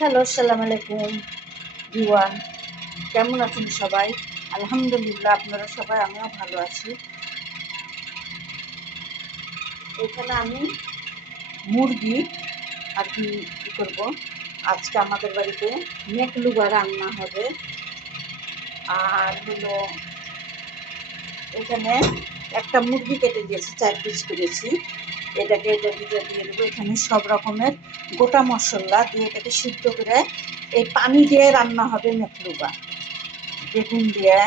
Hello, আসসালামু আলাইকুম viewer. কেমন আছেন সবাই? আলহামদুলিল্লাহ, আপনারা সবাই, আমিও ভালো আছি। এখানে আমি মুরগি আর কি করবো, আজকে আমাদের বাড়িতে মেকলুবা রান্না হবে। আর হলো এখানে একটা মুরগি কেটে দিয়েছি, 4 পিস করেছি। এটার ভিতরে দিয়ে দেবো। এখানে সব রকমের গোটা মশলা দিয়ে এটাকে সিদ্ধ করে এই পানি দিয়ে রান্না হবে মেকলুবা। বেগুন দিয়ে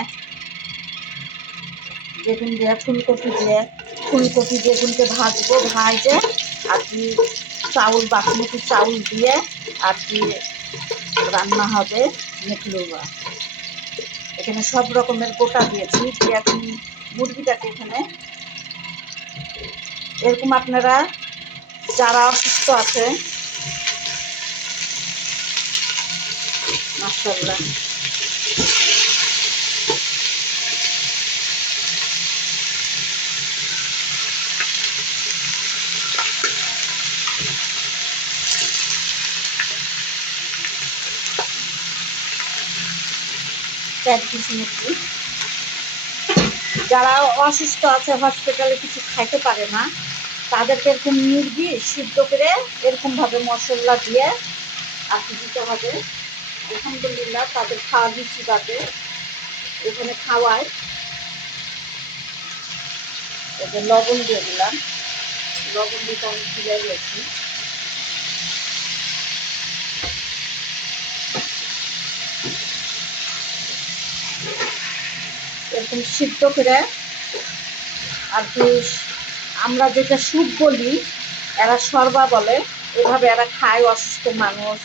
ফুলকপি বেগুনকে ভাজবো, ভাজে আর কি চাউল, বাসমতি চাউল দিয়ে আর কি রান্না হবে মেকলুবা। এখানে সব রকমের গোটা দিয়েছি, দিয়ে এখন মুরগিটাকে এখানে এরকম আপনারা যারা অসুস্থ আছে, মাশাআল্লাহ, মুরগি যারা অসুস্থ আছে, হসপিটালে কিছু খাইতে পারে না, তাদেরকে এরকম মুরগি সিদ্ধ করে এরকমভাবে মশলা দিয়ে আর কি দিতে হবে। আলহামদুলিল্লাহ, তাদের খাওয়া দিচ্ছি, তাকে এখানে খাওয়ায়। এতে লবণ দিয়ে দিলাম, লবণ দিতে আমি ভুলে গেছি। এরকম সিদ্ধ করে আর কি আমরা যেটা স্যুপ বলি, এরা শরবা বলে, এভাবে এরা খায়। অসুস্থ মানুষ,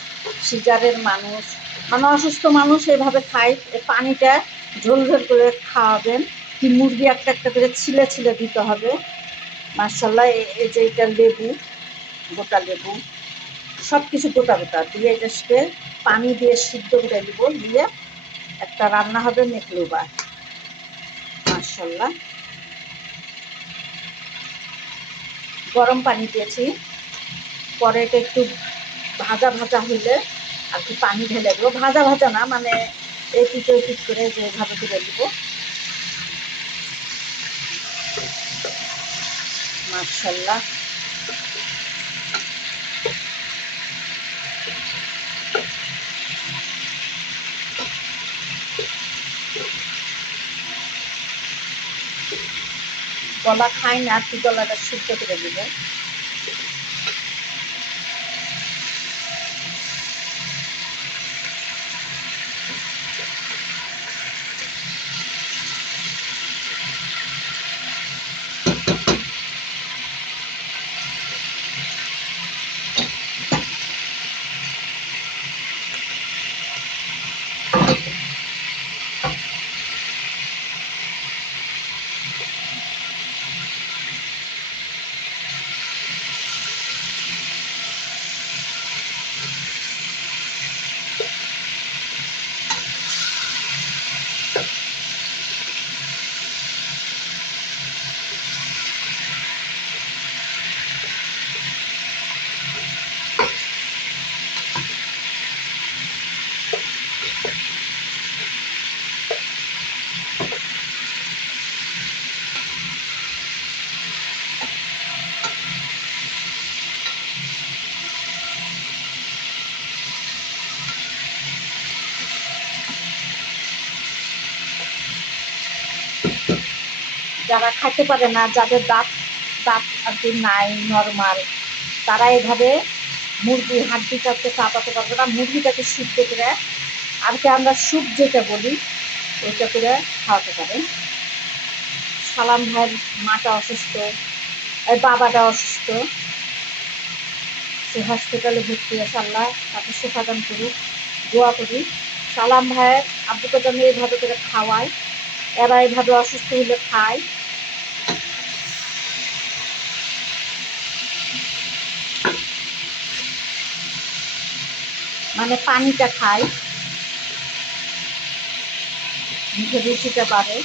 সিজারের মানুষ, মানে অসুস্থ মানুষ এভাবে খায়। এই পানিটা ঝোল ঝোল করে খাওয়াবেন। কি মুরগি একটা একটা করে ছিলে ছিলে দিতে হবে। মাশাআল্লাহ, এই যে এটা লেবু, গোটা লেবু, সব কিছু গোটা গোটা দিয়ে জাস্টে পানি দিয়ে সিদ্ধ করে দিব, দিয়ে একটা রান্না হবে মেকলুবা। মাশাআল্লাহ, গরম পানি দিয়েছি, পরে এটা একটু ভাজা ভাজা হইলে আর কি পানি ঢেলে দেবো। ভাজা ভাজা না, মানে এই পিঠে পিঠ করে যেভাবে তুলে দিব। মাশাআল্লাহ, গলা খাই না, আর কি গলাটা সিদ্ধ করে দিব। যারা খাইতে পারে না, যাদের দাঁত দাঁত আর কি নাই, নর্মাল, তারা এভাবে মুরগির হাড্ডিটাকে চাপাতে পারবে না। মুরগিটাকে সিদ্ধ করে আর কি আমরা স্যুপ যেটা বলি, ওইটা করে খাওয়াতে পারেন। সালাম ভাইয়ের মাটা অসুস্থ, এই বাবাটা অসুস্থ, সে হসপিটালে ভর্তি আছে। আল্লাহ তাকে সুখাদান করুক, দোয়া করি। সালাম ভাইয়ের আব্বুকে তো আমি এইভাবে করে খাওয়াই, এরা এইভাবে অসুস্থ হলে খায়। মানে পানিটা খায়, মুখে রুচিটা বাড়ে।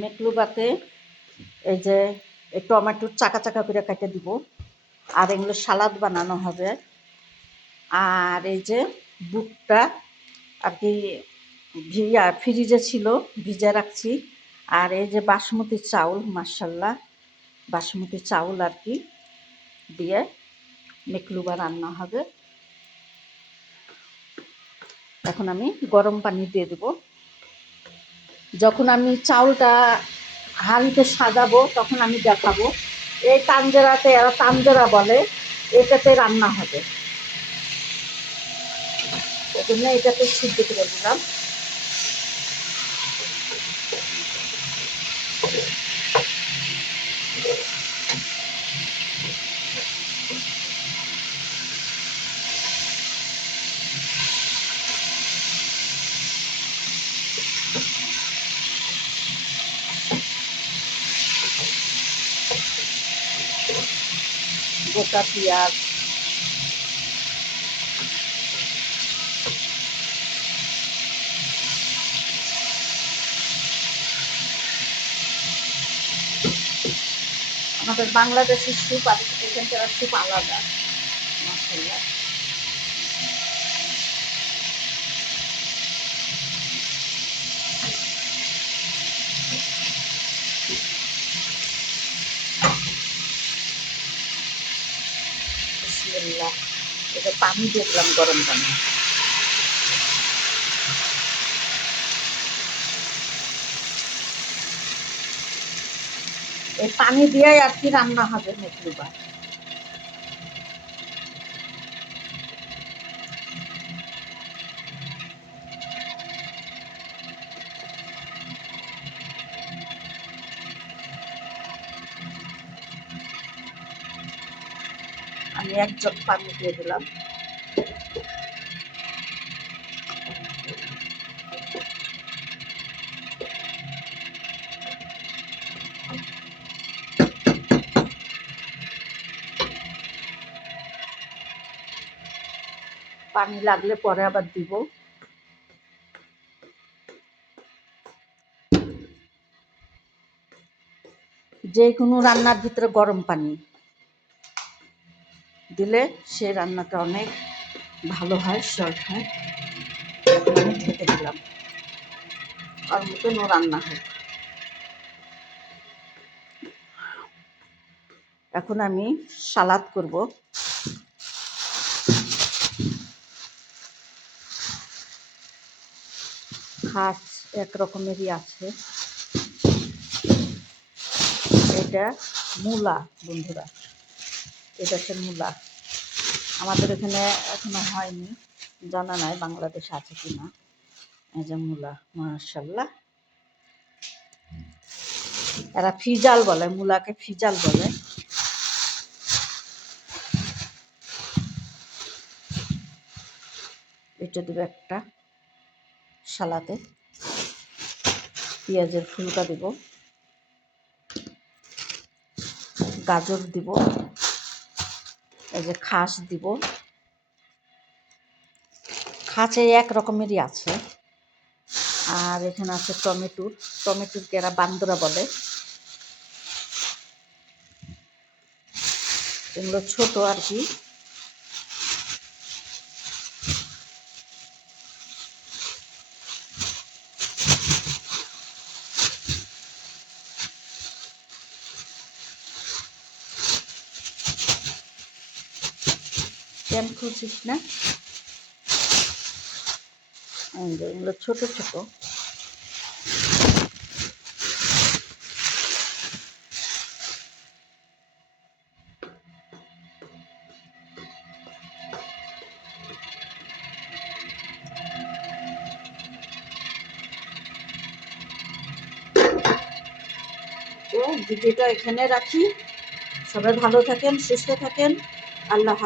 মেকলুবাতে এই যে এই টমেটোর চাকা চাকা করে কেটে দিব, আর এগুলো সালাদ বানানো হবে। আর এই যে বুটটা আর কি ফ্রিজে ছিল, ভিজে রাখছি। আর এই যে বাসমতি চাউল, মাশাল্লাহ বাসমতি চাউল আর কি দিয়ে মেকলুবা রান্না হবে। এখন আমি গরম পানি দিয়ে দেব। যখন আমি চাউলটা হাঁড়িতে সাজাবো তখন আমি দেখাবো। এই তানজেরাতে, এরা তানজেরা বলে, এটাতে রান্না হবে। এই জন্য এটাতে সিদ্ধ করে দিলাম। গোটা পেঁয়াজ, আমাদের বাংলাদেশের স্যুপ আর এখানকার স্যুপ আলাদা, মাশাআল্লাহ। বিসমিল্লাহ। এটা পানি দেখলাম, গরম পানি। এই পানি দিয়েই আর কি রান্না হবে মেকলুবা। আমি 1 জগ পানি দিয়ে দিলাম। পানি লাগলে পরে আবার দিব। যে কোনো রান্নার ভিতরে গরম পানি দিলে সে রান্নাটা অনেক ভালো হয়, শর্ট হয়। এখন আমি ঢেকে দিলাম, ওর মতন ও রান্না হয়। এখন আমি সালাদ করব। খাস এক রকমেরই আছে, এটা মূলা বন্ধুরা, এটা হচ্ছে মূলা। আমাদের এখানে এখনো হয়নি, জানা নাই বাংলাদেশে আছে কিনা। এই যে মূলা, মাশাআল্লাহ। এরা ফিজাল বলে, মূলাকে ফিজাল বলে। এটা দেবো একটা সালাতে, পেঁয়াজের ফুলকা দেব, গাজর দিব, এই যে খাস দিব। খাস এই এক রকমেরই আছে। আর এখানে আছে টমেটোকে এরা বান্দরা বলে। এগুলো ছোট আর কি। কেন খুঁজছিস না? এগুলো ছোট ছোট। তো ভিডিওটা এখানে রাখি। সবাই ভালো থাকেন, সুস্থ থাকেন। আল্লাহ হাফেজ।